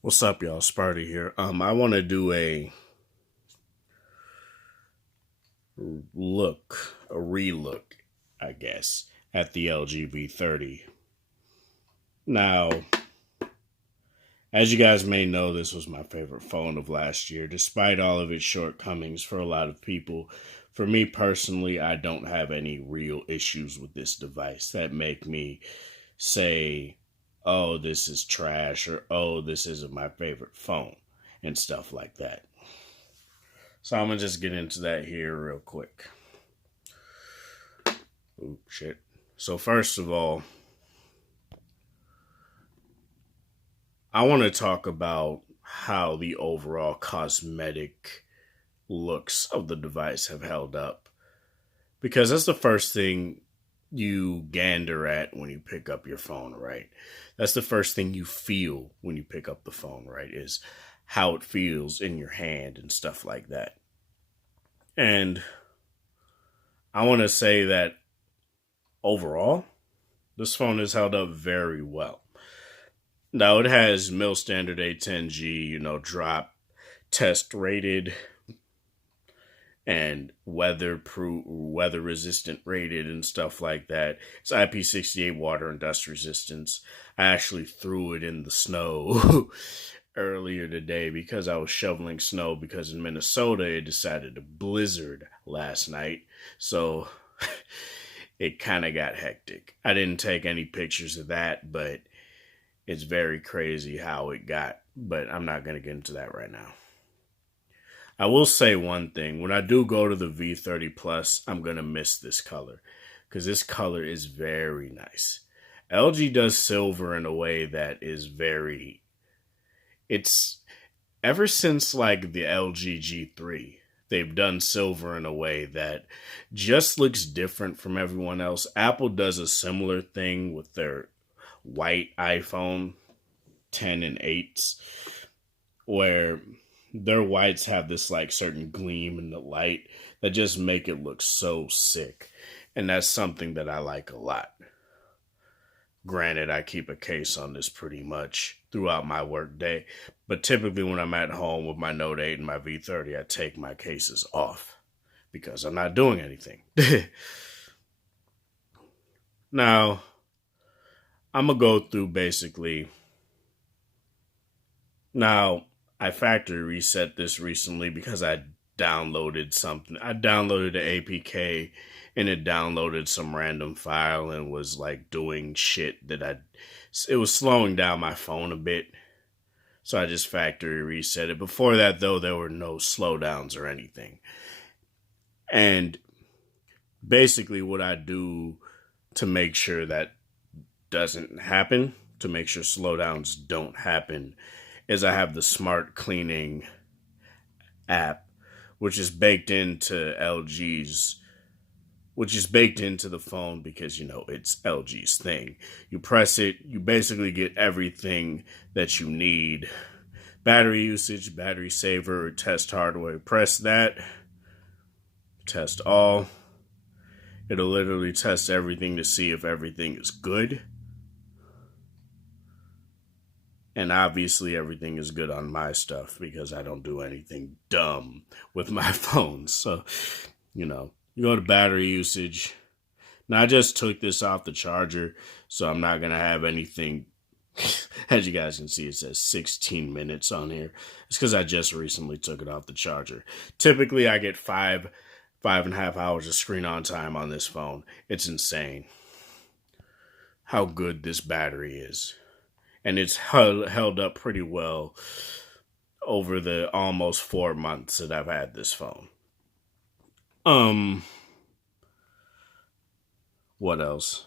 What's up, y'all? Sparty here. I want to do a relook, I guess, at the LG V30. Now, as you guys may know, this was my favorite phone of last year, despite all of its shortcomings for a lot of people. For me personally, I don't have any real issues with this device that make me say, oh, this is trash, or oh, this isn't my favorite phone, and stuff like that. So I'm gonna just get into that here real quick. Oop, shit. So first of all, I want to talk about how the overall cosmetic looks of the device have held up, because that's the first thing you gander at when you pick up your phone, right? That's the first thing you feel when you pick up the phone, right? Is how it feels in your hand and stuff like that. And I want to say that overall, this phone has held up very well. Now, it has mil standard A10G, drop test rated and weatherproof, weather resistant rated and stuff like that. It's IP68 water and dust resistance. I actually threw it in the snow earlier today because I was shoveling snow, because in Minnesota it decided to blizzard last night. So it kind of got hectic. I didn't take any pictures of that, but it's very crazy how it got. But I'm not going to get into that right now. I will say one thing. When I do go to the V30 Plus, I'm going to miss this color, because this color is very nice. LG does silver in a way that is very... It's ever since like the LG G3, they've done silver in a way that just looks different from everyone else. Apple does a similar thing with their white iPhone 10 and 8s, where their whites have this like certain gleam in the light that just make it look so sick. And that's something that I like a lot. Granted, I keep a case on this pretty much throughout my work day, but typically when I'm at home with my Note 8 and my V30, I take my cases off because I'm not doing anything. Now, I'm going to go through basically. Now, I factory reset this recently because I downloaded something. I downloaded the APK and it downloaded some random file and was like doing shit it was slowing down my phone a bit. So I just factory reset it. Before that, though, there were no slowdowns or anything. And basically what I do to make sure that doesn't happen, to make sure slowdowns don't happen, is I have the smart cleaning app, which is baked into the phone because, it's LG's thing. You press it, you basically get everything that you need. Battery usage, battery saver, test hardware. Press that, test all. It'll literally test everything to see if everything is good. And obviously everything is good on my stuff because I don't do anything dumb with my phone. So, you go to battery usage. Now, I just took this off the charger, so I'm not going to have anything. As you guys can see, it says 16 minutes on here. It's because I just recently took it off the charger. Typically, I get 5.5 hours of screen on time on this phone. It's insane how good this battery is. And it's held up pretty well over the almost 4 months that I've had this phone. What else?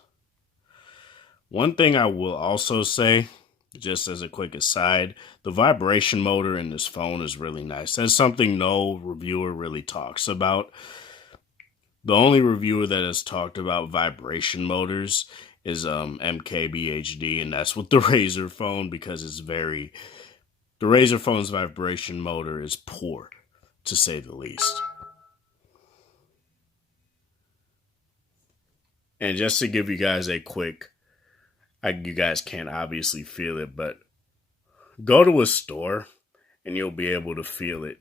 One thing I will also say, just as a quick aside, the vibration motor in this phone is really nice. That's something no reviewer really talks about. The only reviewer that has talked about vibration motors is MKBHD, and that's with the Razer phone, because the Razer phone's vibration motor is poor, to say the least. And just to give you guys a quick, you guys can't obviously feel it, but Go to a store and you'll be able to feel it.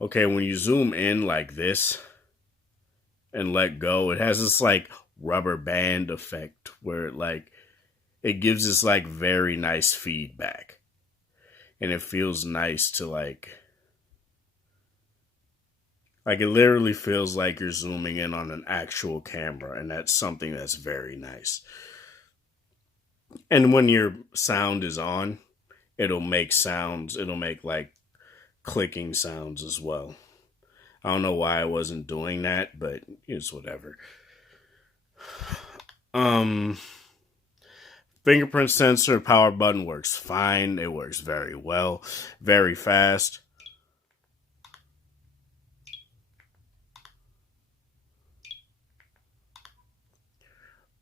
Okay, when you zoom in like this and let go, it has this like rubber band effect where it gives this like very nice feedback. And it feels nice to like it literally feels like you're zooming in on an actual camera, and that's something that's very nice. And when your sound is on, it'll make sounds, it'll make like clicking sounds as well. I don't know why I wasn't doing that, but it's whatever. Um Fingerprint sensor power button works fine. It works very well, very fast.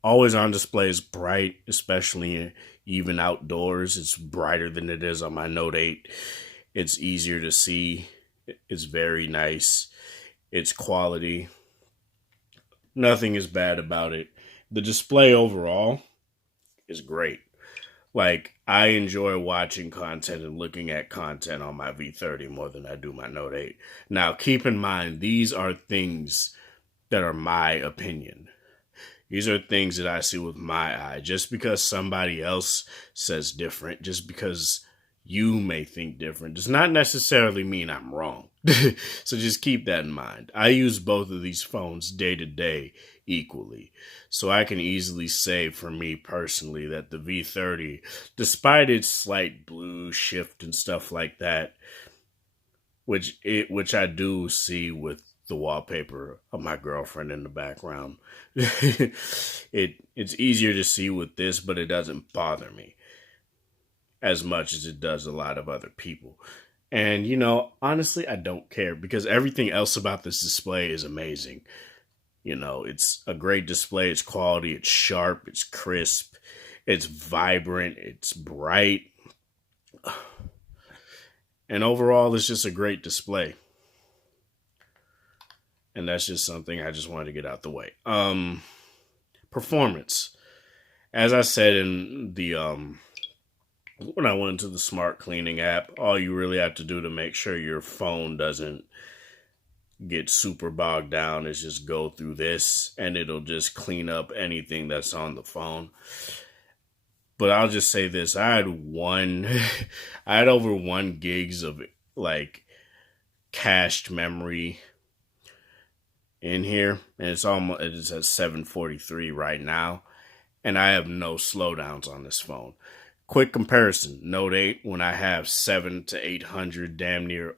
Always on display is bright, especially even outdoors. It's brighter than it is on my Note 8. It's easier to see. It's very nice. It's quality. Nothing is bad about it. The display overall is great. Like, I enjoy watching content and looking at content on my V30 more than I do my Note 8. Now, keep in mind, these are things that are my opinion. These are things that I see with my eye. Just because somebody else says different, just because you may think different, does not necessarily mean I'm wrong. So just keep that in mind. I use both of these phones day to day equally. So I can easily say for me personally that the V30, despite its slight blue shift and stuff like that, which I do see with the wallpaper of my girlfriend in the background. It's easier to see with this, but it doesn't bother me as much as it does a lot of other people. And honestly, I don't care because everything else about this display is amazing. It's a great display, it's quality, it's sharp, it's crisp, it's vibrant, it's bright. And overall, it's just a great display. And that's just something I just wanted to get out the way. Performance. As I said in the when I went into the smart cleaning app, all you really have to do to make sure your phone doesn't get super bogged down is just go through this and it'll just clean up anything that's on the phone. But I'll just say this, I had over 1 gigs of cached memory in here, and it's at 743 right now, and I have no slowdowns on this phone. Quick comparison, Note 8, when I have 700 to 800 damn near,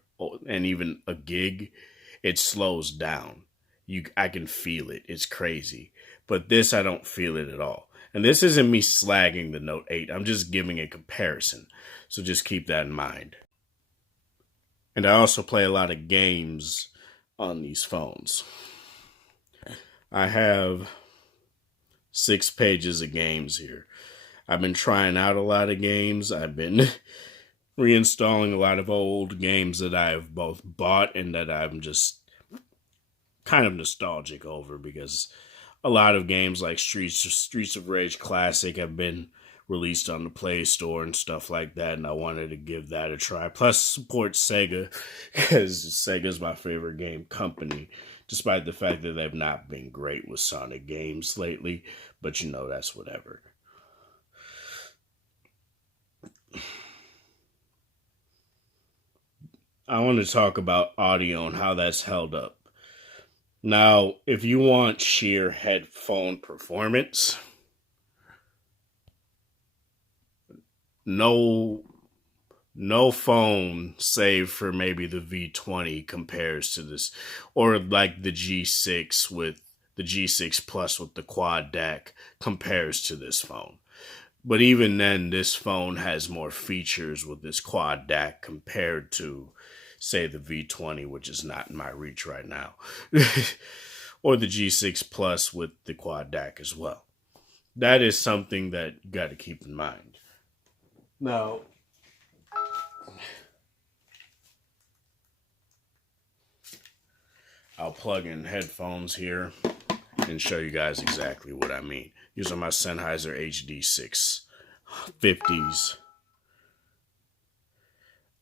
and even a gig, it slows down. I can feel it. It's crazy. But this, I don't feel it at all. And this isn't me slagging the Note 8. I'm just giving a comparison. So just keep that in mind. And I also play a lot of games on these phones. I have 6 pages of games here. I've been trying out a lot of games. I've been reinstalling a lot of old games that I've both bought and that I'm just kind of nostalgic over because a lot of games like Streets of Rage Classic have been released on the Play Store and stuff like that, and I wanted to give that a try. Plus, support Sega, because Sega's my favorite game company, despite the fact that they've not been great with Sonic games lately, but that's whatever. I want to talk about audio and how that's held up. Now, if you want sheer headphone performance, no phone, save for maybe the V20, compares to this, or like the G6 with the G6 Plus with the quad DAC compares to this phone. But even then, this phone has more features with this quad DAC compared to, say, the V20, which is not in my reach right now, or the G6 Plus with the quad DAC as well. That is something that you got to keep in mind. Now, I'll plug in headphones here and show you guys exactly what I mean. These are my Sennheiser HD6 50s.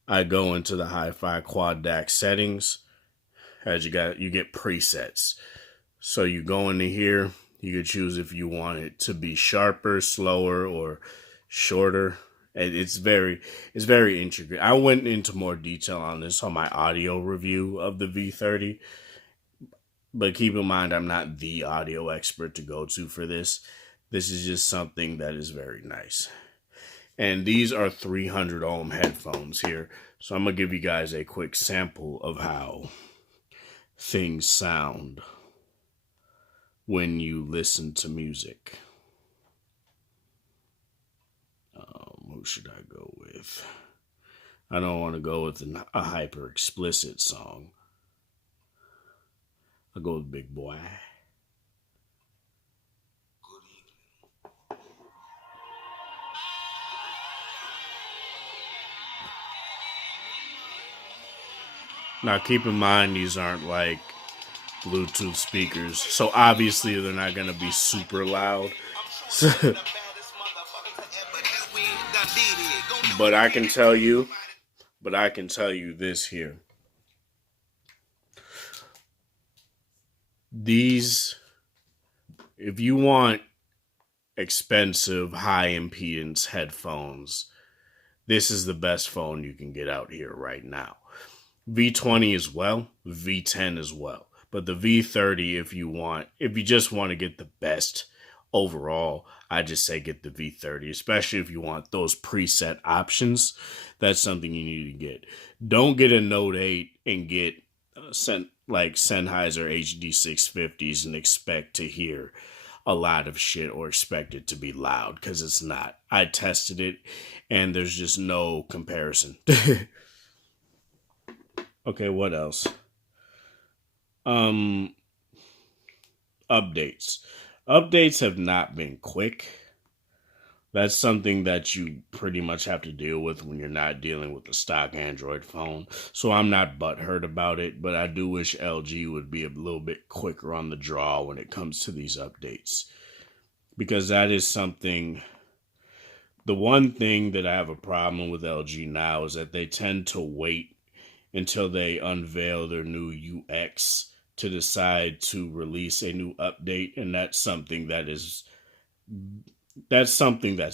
I go into the hi-fi quad DAC settings. As you get presets. So you go into here, you can choose if you want it to be sharper, slower, or shorter. And it's very intricate. I went into more detail on this on my audio review of the V30. But keep in mind, I'm not the audio expert to go to for this. This is just something that is very nice. And these are 300 ohm headphones here. So I'm going to give you guys a quick sample of how things sound when you listen to music. Who should I go with? I don't want to go with a hyper explicit song. I'll go with Big Boy. Now keep in mind, these aren't like Bluetooth speakers, so obviously they're not going to be super loud. But I can tell you this here. These, if you want expensive, high impedance headphones, this is the best phone you can get out here right now. V20 as well, V10 as well. But the V30, if you just want to get the best overall, I just say get the V30, especially if you want those preset options. That's something you need to get. Don't get a Note 8 and get Sennheiser HD650s and expect to hear a lot of shit or expect it to be loud, because it's not. I tested it and there's just no comparison. Okay, what else? Updates. Updates have not been quick. That's something that you pretty much have to deal with when you're not dealing with a stock Android phone. So I'm not butthurt about it, but I do wish LG would be a little bit quicker on the draw when it comes to these updates. Because that is something... The one thing that I have a problem with LG now is that they tend to wait until they unveil their new UX to decide to release a new update, and that's something that's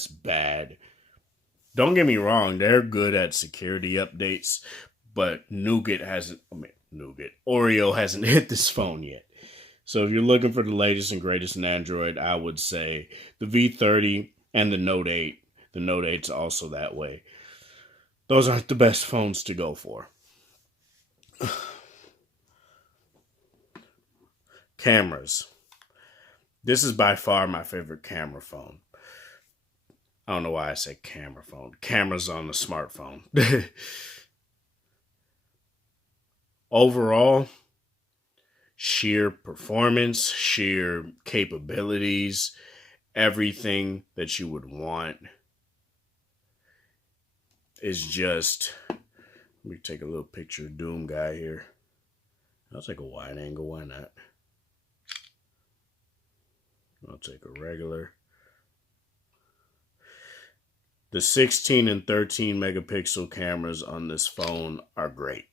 bad. Don't get me wrong, they're good at security updates, but Oreo hasn't hit this phone yet. So if you're looking for the latest and greatest in Android, I would say the V30 and the Note 8. The Note 8's also that way. Those aren't the best phones to go for. Cameras. This is by far my favorite camera phone. I don't know why I say camera phone. Cameras on the smartphone. Overall, sheer performance, sheer capabilities, everything that you would want is just... Let me take a little picture of Doom Guy here. I'll take a wide angle, why not? I'll take a regular. The 16 and 13 megapixel cameras on this phone are great.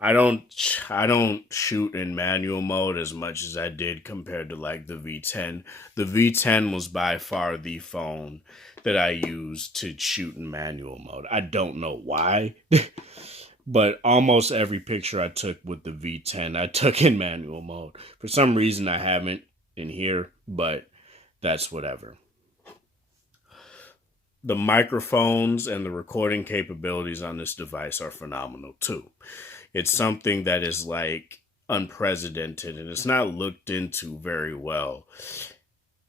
I don't shoot in manual mode as much as I did compared to like the V10. The V10 was by far the phone that I used to shoot in manual mode. I don't know why, but almost every picture I took with the V10, I took in manual mode. For some reason, I haven't in here, but that's whatever. The microphones and the recording capabilities on this device are phenomenal too. It's something that is like unprecedented, and it's not looked into very well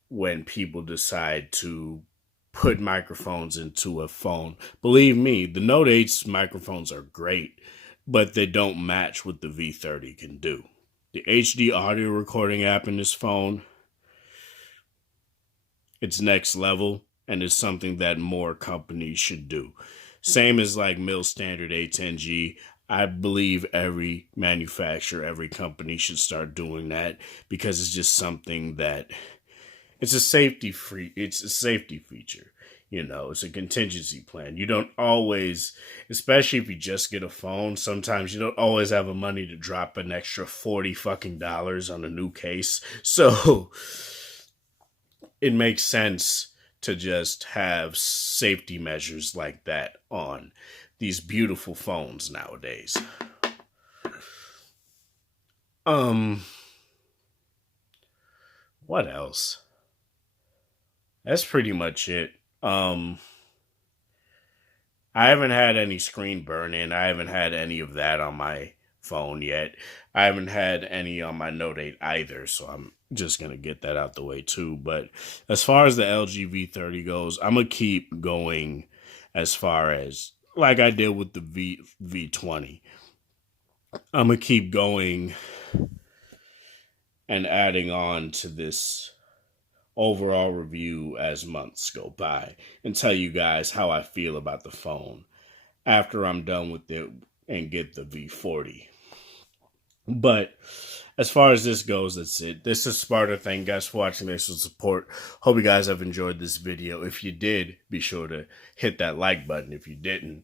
when people decide to put microphones into a phone. Believe me, the Note 8's microphones are great, but they don't match what the V30 can do. The HD audio recording app in this phone, it's next level, and it's something that more companies should do. Same as like mil standard A10G. I believe every manufacturer, every company should start doing that, because it's just something that it's a safety feature. You know, it's a contingency plan. You don't always, especially if you just get a phone, sometimes you don't always have the money to drop an extra 40 fucking dollars on a new case. So it makes sense to just have safety measures like that on these beautiful phones nowadays. Um, what else? That's pretty much it. Um, I haven't had any screen burn in. I haven't had any of that on my phone yet. I haven't had any on my Note 8 either, so I'm just going to get that out the way too. But as far as the LG V30 goes, I'm going to keep going as far as like I did with the V20. I'm going to keep going and adding on to this overall review as months go by and tell you guys how I feel about the phone after I'm done with it and get the V40. But as far as this goes, that's it. This is Sparta. Thank you guys for watching. Thanks for support. Hope you guys have enjoyed this video. If you did, be sure to hit that like button. If you didn't,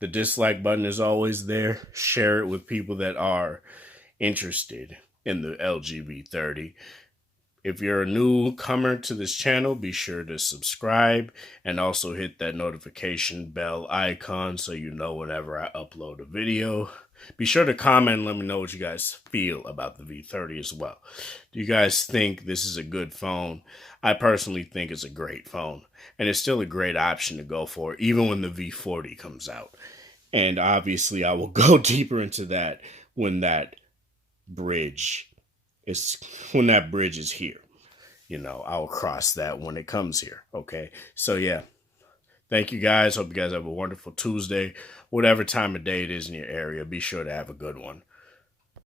the dislike button is always there. Share it with people that are interested in the LG V30. If you're a newcomer to this channel, be sure to subscribe and also hit that notification bell icon so you know whenever I upload a video. Be sure to comment and let me know what you guys feel about the V30 as well. Do you guys think this is a good phone? I personally think it's a great phone, and it's still a great option to go for even when the V40 comes out. And obviously I will go deeper into that when that bridge is here. You know, I'll cross that when it comes here. Okay. So yeah. Thank you guys. Hope you guys have a wonderful Tuesday. Whatever time of day it is in your area, be sure to have a good one.